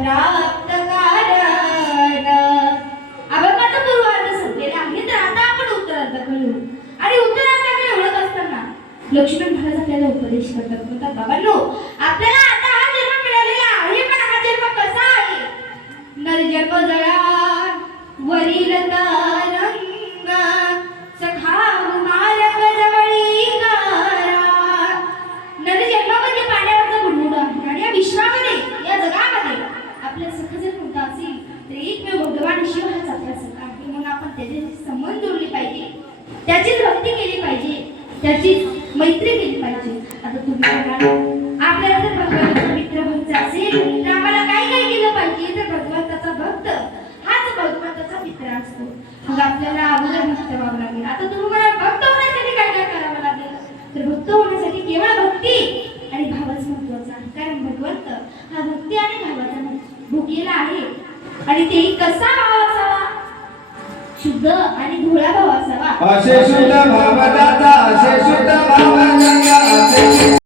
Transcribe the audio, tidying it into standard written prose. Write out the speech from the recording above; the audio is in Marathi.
प्राप्त कारण अभंगाचा पूर्वार्ध संपलेला आहे. तर आता आपण उत्तरार्धाकडे येऊ. आणि उत्तरार्धाकडे वळत असताना लक्ष्मण महाराज आपल्याला उपदेश करतात. म्हणतात बाबांनो, आपल्याला आता हा जन्म मिळालेला आहे, पण हा जन्म कसा आहे? नरजन्म जळा वरील तरंग सखा मार्ग जवळी गारा. नरजन्म म्हणजे पाण्यावरचा बुडबुड आहे. आणि या विश्वामध्ये, या जगामध्ये आपल्या सखा जर कोणता असेल तर एकमेव भगवान शिव हाच आपला सखा आहे. म्हणून आपण त्याच्याशी संबंध जोडले पाहिजे, त्याचीच भक्ती केली पाहिजे, त्याची मैत्री केली पाहिजे. आता तुम्ही म्हणाल आपल्याला जर भगवंताचा मित्र व्हायचा असेल तर आम्हाला काय काय केलं पाहिजे? तर भगवंताचा भक्त हाच भगवंताचा मित्र असतो. मग आपल्याला अगोदर भक्त व्हावं लागेल. आता तुम्ही म्हणाल भक्त होण्यासाठी काय काय करावं लागेल? तर भक्त होण्यासाठी केवळ भक्ती आणि भावच महत्वाचा आहे. कारण भगवंत हा भक्ती आणि भावाचा भोगलेला आहे. आणि तेही कसा भाव असावा? शुद्ध आणि भोळा भाव असावा. असे शुद्ध भाव त्याचा, असे शुद्ध भाव